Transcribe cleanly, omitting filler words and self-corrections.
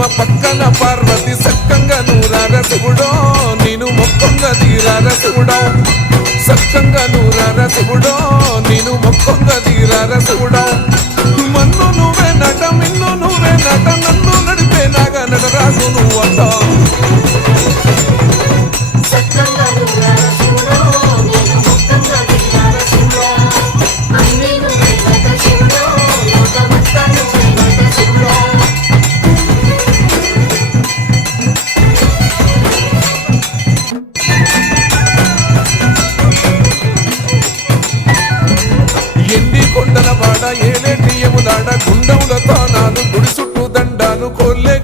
పరమ పక్కన పార్వతి సక్కంగా నూరార శివుడో నేను మొక్కంగా తీరార శివుడో సక్కంగా నూరార శివుడో నేను మొక్కంగా తీరార శివుడో మన్ను నువ్వే నట మిన్ను నువ్వే నట నన్ను నడిపే నాగా నటరాజు నువ్వంట కొండల వాడ ఏలేటి యములాడ గుండములతో నాను గుడి చుట్టూ దండాను కోలి